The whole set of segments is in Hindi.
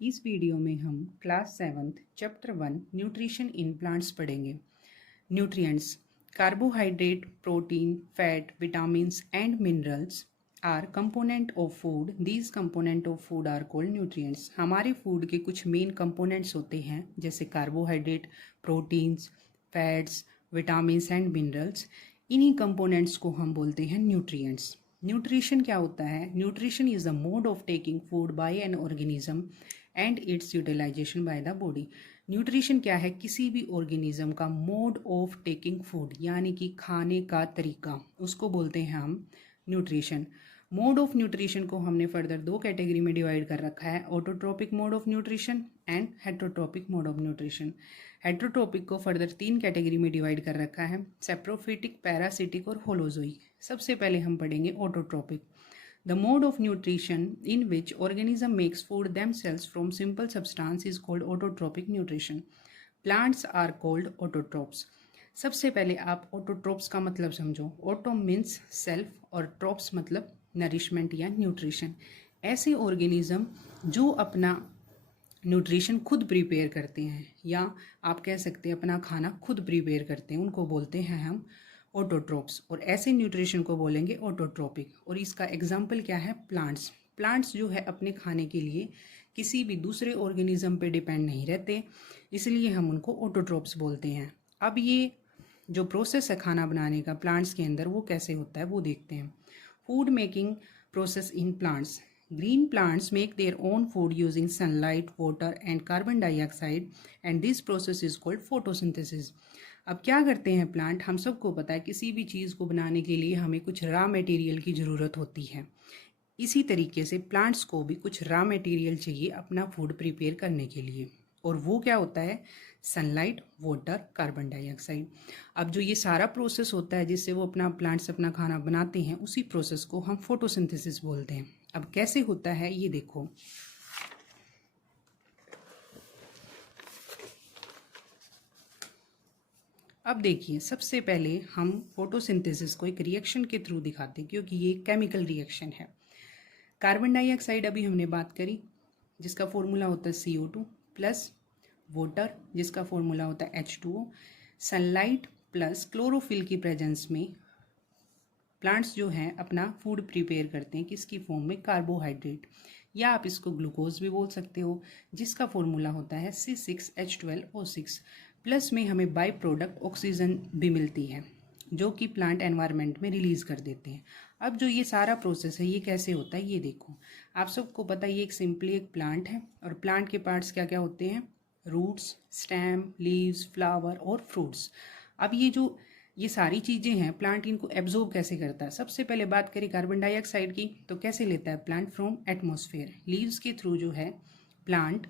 इस वीडियो में हम class 7th chapter 1 nutrition in plants पढ़ेंगे। Nutrients carbohydrate, protein, fat, vitamins and minerals are component of food. These component of food are called nutrients. हमारे फूड के कुछ मेन कंपोनेंट्स होते हैं जैसे carbohydrate, proteins, fats, vitamins and minerals. इन्हीं कंपोनेंट्स को हम बोलते हैं न्यूट्रिएंट्स। न्यूट्रिशन क्या होता है? Nutrition is the mode of taking food by an organism and its utilisation by the body. Nutrition क्या है? किसी भी ऑर्गेनिज्म का मोड ऑफ टेकिंग फूड, यानी कि खाने का तरीका, उसको बोलते हैं हम न्यूट्रिशन। मोड ऑफ न्यूट्रिशन को हमने फर्दर दो कैटेगरी में डिवाइड कर रखा है, autotrophic mode of nutrition and heterotrophic mode of nutrition. Heterotrophic को फर्दर तीन कैटेगरी में डिवाइड कर रखा है, सेप्रोफिटिक, पैरासिटिक और होलोजोइक। सबसे पहले हम पढ़ेंगे autotrophic. The mode of nutrition in which organism makes food themselves from simple substance is called autotrophic nutrition. Plants are called autotrophs. सबसे पहले आप ऑटोट्रोप्स का मतलब समझो। ऑटो मीन्स सेल्फ और ट्रोप्स मतलब नरिशमेंट या न्यूट्रिशन। ऐसे ऑर्गेनिज्म जो अपना न्यूट्रिशन खुद प्रिपेयर करते हैं, या आप कह सकते हैं अपना खाना खुद प्रिपेयर करते हैं, उनको बोलते हैं हम ऑटोट्रोप्स। और ऐसे न्यूट्रिशन को बोलेंगे ऑटोट्रोपिक। और इसका एग्जाम्पल क्या है? प्लांट्स। प्लांट्स जो है अपने खाने के लिए किसी भी दूसरे ऑर्गेनिज्म पे डिपेंड नहीं रहते, इसलिए हम उनको ऑटोट्रोप्स बोलते हैं। अब ये जो प्रोसेस है खाना बनाने का प्लांट्स के अंदर, वो कैसे होता है वो देखते हैं। Food making process in plants. Green plants make their own food using sunlight, water and carbon dioxide and this process is called photosynthesis. अब क्या करते हैं प्लांट? हम सबको पता है किसी भी चीज़ को बनाने के लिए हमें कुछ रॉ मटेरियल की ज़रूरत होती है। इसी तरीके से प्लांट्स को भी कुछ रॉ मटेरियल चाहिए अपना फूड प्रिपेयर करने के लिए, और वो क्या होता है? Sunlight, water, carbon dioxide. अब जो ये सारा प्रोसेस होता है जिससे वो प्लांट्स अपना खाना बनाते हैं, उसी प्रोसेस को हम फोटोसिंथेसिस बोलते हैं। अब कैसे होता है ये देखो। अब देखिए, सबसे पहले हम फोटोसिंथेसिस को एक रिएक्शन के थ्रू दिखाते हैं, क्योंकि ये केमिकल रिएक्शन है। कार्बन डाइऑक्साइड अभी हमने बात करी, जिसका फॉर्मूला होता है CO2 प्लस वाटर, जिसका फॉर्मूला होता है H2O, सनलाइट प्लस क्लोरोफिल की प्रेजेंस में प्लांट्स जो हैं अपना फूड प्रिपेयर करते हैं। किसकी फॉर्म में? कार्बोहाइड्रेट, या आप इसको ग्लूकोज भी बोल सकते हो, जिसका फॉर्मूला होता है C6H12O6। प्लस में हमें बाई प्रोडक्ट ऑक्सीजन भी मिलती है, जो कि प्लांट एनवायरनमेंट में रिलीज कर देते हैं। अब जो ये सारा प्रोसेस है ये कैसे होता है ये देखो। आप सबको पता है ये एक सिंपली एक प्लांट है, और प्लांट के पार्ट्स क्या क्या होते हैं? रूट्स, स्टेम, लीव्स, फ्लावर और फ्रूट्स। अब ये सारी चीज़ें हैं, प्लांट इनको एब्जॉर्ब कैसे करता है? सबसे पहले बात करें कार्बन डाइऑक्साइड की, तो कैसे लेता है प्लांट? From atmosphere. लीव्स के थ्रू जो है प्लांट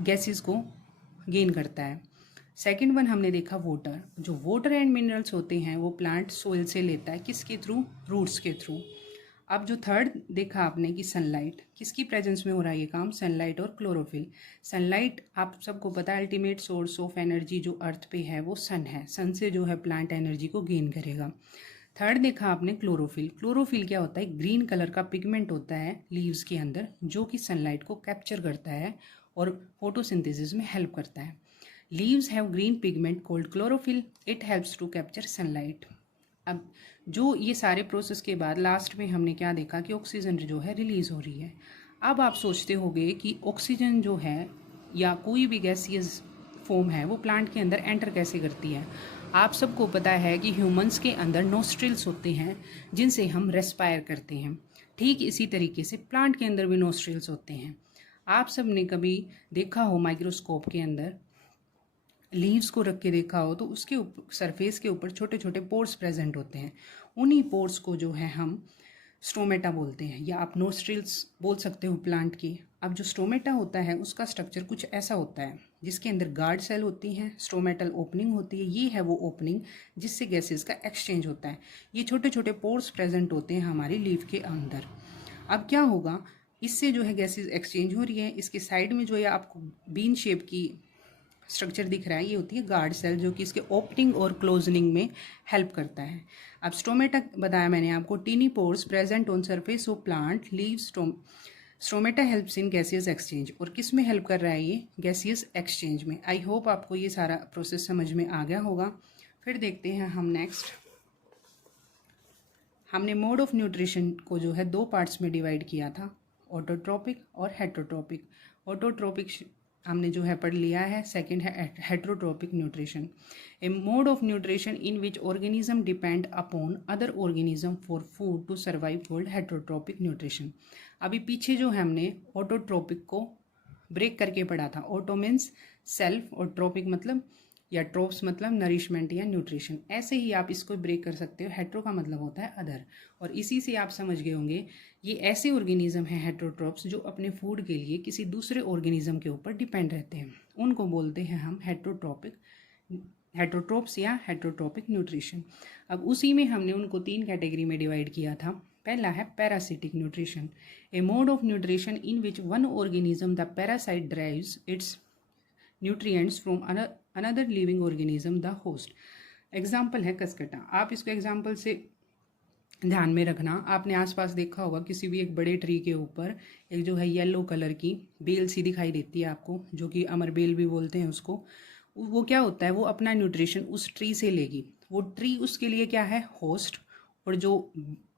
गैसेस को गेन करता है। सेकेंड वन हमने देखा वाटर। जो वाटर एंड मिनरल्स होते हैं वो प्लांट सोइल से लेता है। किसके थ्रू? रूट्स के थ्रू। अब जो थर्ड देखा आपने कि सनलाइट, किसकी प्रेजेंस में हो रहा है ये काम? सनलाइट और क्लोरोफिल। सनलाइट आप सबको पता है अल्टीमेट सोर्स ऑफ एनर्जी जो अर्थ पे है वो सन है। सन से जो है प्लांट एनर्जी को गेन करेगा। थर्ड देखा आपने क्लोरोफिल। क्लोरोफिल क्या होता है? ग्रीन कलर का पिगमेंट होता है लीव्स के अंदर, जो कि सनलाइट को कैप्चर करता है और फोटोसिंथेसिस में हेल्प करता है। Leaves have green pigment called chlorophyll, it helps to capture sunlight. अब जो ये सारे प्रोसेस के बाद लास्ट में हमने क्या देखा कि ऑक्सीजन जो है रिलीज हो रही है। अब आप सोचते होंगे कि ऑक्सीजन जो है या कोई भी गैसियस फॉर्म है वो प्लांट के अंदर एंटर कैसे करती है? आप सबको पता है कि ह्यूमंस के अंदर नोस्ट्रिल्स होते हैं जिनसे हम रेस्पायर करते हैं। ठीक इसी तरीके से प्लांट के अंदर भी नोस्ट्रिल्स होते हैं। आप सब ने कभी देखा हो माइक्रोस्कोप के अंदर लीव्स को रख के देखा हो, तो उसके सरफेस के ऊपर छोटे छोटे पोर्स प्रेजेंट होते हैं। उन्हीं पोर्स को जो है हम स्टोमेटा बोलते हैं, या आप नोस्ट्रिल्स बोल सकते हो प्लांट की। अब जो स्टोमेटा होता है उसका स्ट्रक्चर कुछ ऐसा होता है, जिसके अंदर गार्ड सेल होती हैं, स्टोमेटल ओपनिंग होती है। ये है वो ओपनिंग जिससे गैसेस का एक्सचेंज होता है। ये छोटे छोटे पोर्स प्रेजेंट होते हैं हमारी लीफ के अंदर। अब क्या होगा, इससे जो है गैसेस एक्सचेंज हो रही है। इसके साइड में जो है आपको बीन शेप की स्ट्रक्चर दिख रहा है, ये होती है गार्ड सेल, जो कि इसके ओपनिंग और क्लोजनिंग में हेल्प करता है। अब स्टोमेटा बताया मैंने आपको, tiny pores present on surface of plant leaves stromata helps in gaseous exchange, और किस में हेल्प कर रहा है ये? गैसियस एक्सचेंज में। आई होप आपको ये सारा प्रोसेस समझ में आ गया होगा। फिर देखते हैं हम नेक्स्ट। हमने मोड ऑफ न्यूट्रिशन को जो है 2 पार्ट्स में डिवाइड किया था, ऑटोट्रोपिक और हेटरोट्रोपिक। ऑटोट्रोपिक हमने जो है पढ़ लिया है। सेकंड है heterotropic nutrition, a mode of nutrition in which organism depend upon other organism for food to survive, called heterotropic nutrition. अभी पीछे जो है हमने ऑटोट्रोपिक को ब्रेक करके पढ़ा था। ऑटो मीन्स सेल्फ और ट्रोपिक मतलब या ट्रोप्स मतलब नरिशमेंट या न्यूट्रिशन। ऐसे ही आप इसको ब्रेक कर सकते हो। हेट्रो का मतलब होता है अदर, और इसी से आप समझ गए होंगे ये ऐसे ऑर्गेनिज्म हैं हेट्रोट्रोप्स जो अपने फूड के लिए किसी दूसरे ऑर्गेनिज्म के ऊपर डिपेंड रहते हैं। उनको बोलते हैं हम हेट्रोट्रोप्स या हेट्रोट्रोपिक न्यूट्रिशन। अब उसी में हमने उनको 3 कैटेगरी में डिवाइड किया था। पहला है parasitic nutrition, a mode of nutrition in which one organism the parasite drives it's nutrients from another living organism the host. Example है कसकटा। आप इसको एग्जाम्पल से ध्यान में रखना। आपने आसपास देखा होगा किसी भी एक बड़े ट्री के ऊपर एक जो है येलो कलर की बेल सी दिखाई देती है आपको, जो कि अमर बेल भी बोलते हैं उसको। वो क्या होता है, वो अपना न्यूट्रिशन उस ट्री से लेगी। वो ट्री उसके लिए क्या है, होस्ट। और जो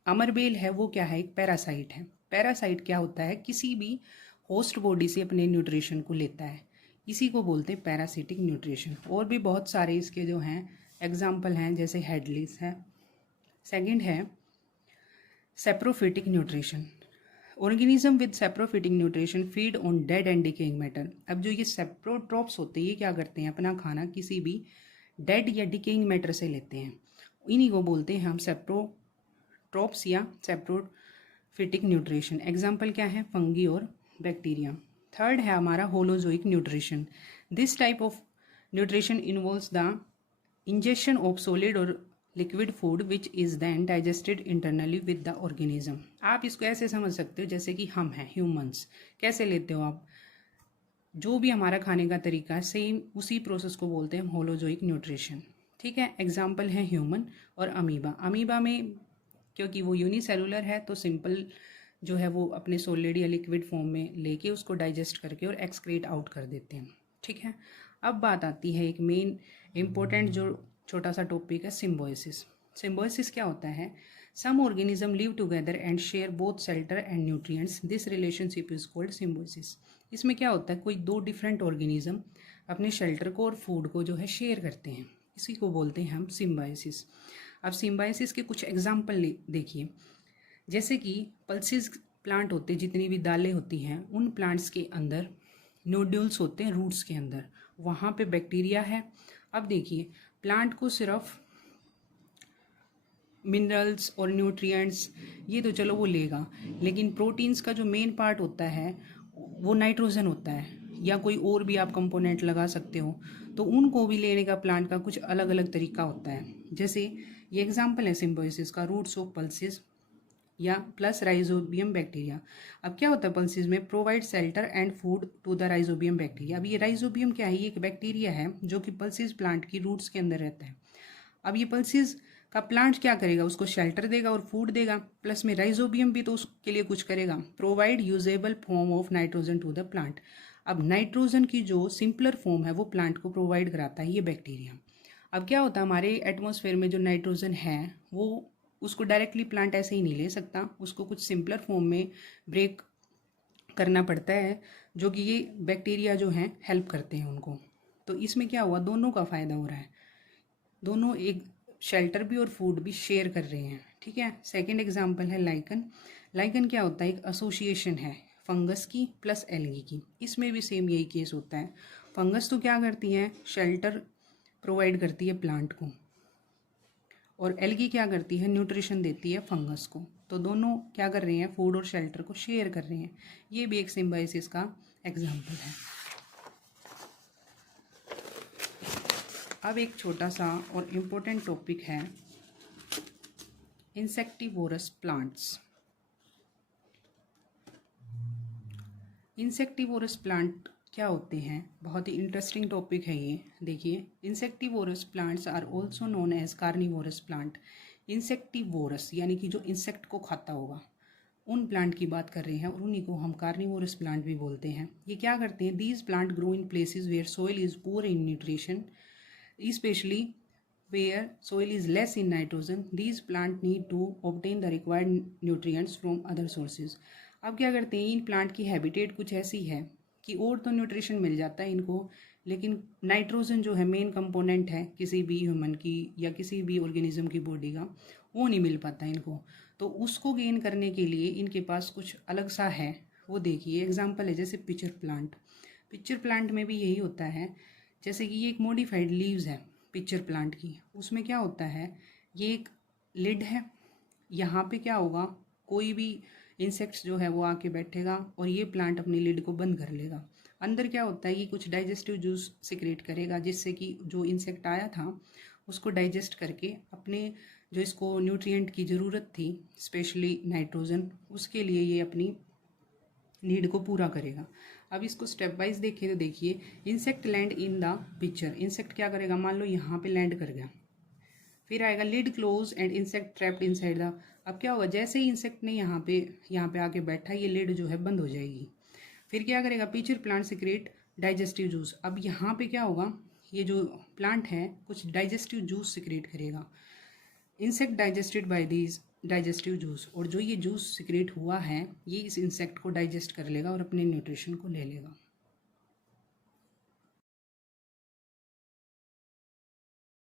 अमर बेल है वो क्या है, एक पैरासाइट है। पैरासाइट क्या होता है, किसी भी होस्ट बॉडी से अपने न्यूट्रिशन को लेता है। इसी को बोलते हैं पैरासिटिक न्यूट्रिशन। और भी बहुत सारे इसके जो हैं एग्जाम्पल हैं, जैसे हेडलिस है। सेकंड है saprophytic nutrition, organism with saprophytic nutrition feed on dead and decaying matter. अब जो ये सेप्रोट्रोप्स होते हैं ये क्या करते हैं, अपना खाना किसी भी डेड या डिकेइंग मैटर से लेते हैं। इन्हीं को बोलते हैं हम सेप्रोट्रोप्स या सेप्रोफिटिक न्यूट्रिशन। एग्जाम्पल क्या है, फंगी और बैक्टीरिया। थर्ड है हमारा holozoic nutrition. This type of nutrition involves the injection of solid और liquid food which is then digested internally with the organism. आप इसको ऐसे समझ सकते हो जैसे कि हम हैं ह्यूमंस। कैसे लेते हो आप, जो भी हमारा खाने का तरीका है सेम उसी प्रोसेस को बोलते हैं हम होलोजोइक न्यूट्रिशन। ठीक है, एग्जाम्पल है ह्यूमन और अमीबा। अमीबा में क्योंकि वो यूनिसेलुलर है तो सिंपल जो है वो अपने सॉलिड या लिक्विड फॉर्म में लेके उसको डाइजेस्ट करके और एक्सक्रीट आउट कर देते हैं। ठीक है, अब बात आती है एक मेन इम्पोर्टेंट जो छोटा सा टॉपिक है, सिम्बायोसिस। सिम्बायोसिस क्या होता है, some organism live together and share both shelter and nutrients, this relationship is called symbiosis. इसमें क्या होता है, कोई 2 डिफरेंट ऑर्गेनिज्म अपने शेल्टर को और फूड को जो है शेयर करते हैं, इसी को बोलते हैं हम सिम्बायोसिस। अब सिम्बायोसिस के कुछ एग्जाम्पल देखिए, जैसे कि पल्सिस प्लांट होते हैं, जितनी भी दालें होती हैं उन प्लांट्स के अंदर नोड्यूल्स होते हैं रूट्स के अंदर, वहाँ पे बैक्टीरिया है। अब देखिए प्लांट को सिर्फ मिनरल्स और न्यूट्रिएंट्स ये तो चलो वो लेगा, लेकिन प्रोटीन्स का जो मेन पार्ट होता है वो नाइट्रोजन होता है, या कोई और भी आप कंपोनेंट लगा सकते हो। तो उनको भी लेने का प्लांट का कुछ अलग अलग तरीका होता है। जैसे ये एग्जाम्पल है सिम्बायोसिस का, रूट्स ऑफ पल्सिस या प्लस राइजोबियम बैक्टीरिया। अब क्या होता है पल्सिस में, provide shelter and food to the rhizobium bacteria. अब ये राइजोबियम क्या है, ये एक बैक्टीरिया है जो कि पल्सिस प्लांट की रूट्स के अंदर रहता है। अब ये पल्सिस का प्लांट क्या करेगा, उसको शेल्टर देगा और फूड देगा, प्लस में राइजोबियम भी तो उसके लिए कुछ करेगा, provide usable form of nitrogen to the plant. अब नाइट्रोजन की जो सिंपलर फॉर्म है वो प्लांट को प्रोवाइड कराता है ये बैक्टीरिया। अब क्या होता है, हमारे एटमॉस्फेयर में जो नाइट्रोजन है वो उसको डायरेक्टली प्लांट ऐसे ही नहीं ले सकता, उसको कुछ सिंपलर फॉर्म में ब्रेक करना पड़ता है, जो कि ये बैक्टीरिया जो हैं हेल्प करते हैं उनको। तो इसमें क्या हुआ, दोनों का फ़ायदा हो रहा है, दोनों एक शेल्टर भी और फूड भी शेयर कर रहे हैं। ठीक है, सेकंड एग्जांपल है लाइकन। लाइकन क्या होता है, एक एसोसिएशन है फंगस की प्लस एल्गी की। इसमें भी सेम यही केस होता है। फंगस तो क्या करती है, शेल्टर प्रोवाइड करती है प्लांट को, और एल्गी क्या करती है, न्यूट्रिशन देती है फंगस को। तो दोनों क्या कर रहे हैं, फूड और शेल्टर को शेयर कर रहे हैं। ये भी एक सिम्बायोसिस का एग्जांपल है। अब एक छोटा सा और इम्पोर्टेंट टॉपिक है इंसेक्टिवोरस प्लांट्स। इंसेक्टिवोरस प्लांट क्या होते हैं, बहुत ही इंटरेस्टिंग टॉपिक है ये। देखिए, insectivorous plants are also known as carnivorous plant. Insectivorous यानी कि जो इंसेक्ट को खाता होगा, उन प्लांट की बात कर रहे हैं और उन्हीं को हम कार्निवोरस प्लांट भी बोलते हैं। ये क्या करते हैं? These plant grow in places where soil is poor in nutrition, especially where soil is less in nitrogen. These plants need to obtain the required nutrients from other sources. अब क्या करते हैं? इन प्लांट की हैबिटेट कुछ ऐसी है कि और तो न्यूट्रिशन मिल जाता है इनको, लेकिन नाइट्रोजन जो है मेन कंपोनेंट है किसी भी ह्यूमन की या किसी भी ऑर्गेनिज्म की बॉडी का, वो नहीं मिल पाता इनको। तो उसको गेन करने के लिए इनके पास कुछ अलग सा है। वो देखिए एग्जाम्पल है जैसे पिचर प्लांट। पिचर प्लांट में भी यही होता है, जैसे कि ये एक मॉडिफाइड लीव्स है पिक्चर प्लांट की। उसमें क्या होता है? ये एक लिड है, यहाँ पे क्या होगा? कोई भी इंसेक्ट्स जो है वो आके बैठेगा और ये प्लांट अपनी लिड को बंद कर लेगा। अंदर क्या होता है? ये कुछ डाइजेस्टिव जूस सिक्रेट करेगा, जिससे कि जो इंसेक्ट आया था उसको डाइजेस्ट करके अपने जो इसको न्यूट्रिएंट की ज़रूरत थी, स्पेशली नाइट्रोजन, उसके लिए ये अपनी नीड को पूरा करेगा। अब इसको स्टेप वाइज देखें तो देखिए, insect land in the picture. Insect क्या करेगा? मान लो यहाँ पे लैंड कर गया, फिर आएगा lid close and insect trapped inside the. अब क्या होगा? जैसे ही इंसेक्ट ने यहाँ पे आके बैठा, ये लिड जो है बंद हो जाएगी। फिर क्या करेगा? Pitcher plant secrete digestive juice. अब यहाँ पे क्या होगा? ये जो प्लांट है कुछ डाइजेस्टिव जूस सिक्रेट करेगा। Insect digested by these digestive juice, और जो ये जूस सिक्रेट हुआ है ये इस इंसेक्ट को डाइजेस्ट कर लेगा और अपने न्यूट्रिशन को ले लेगा।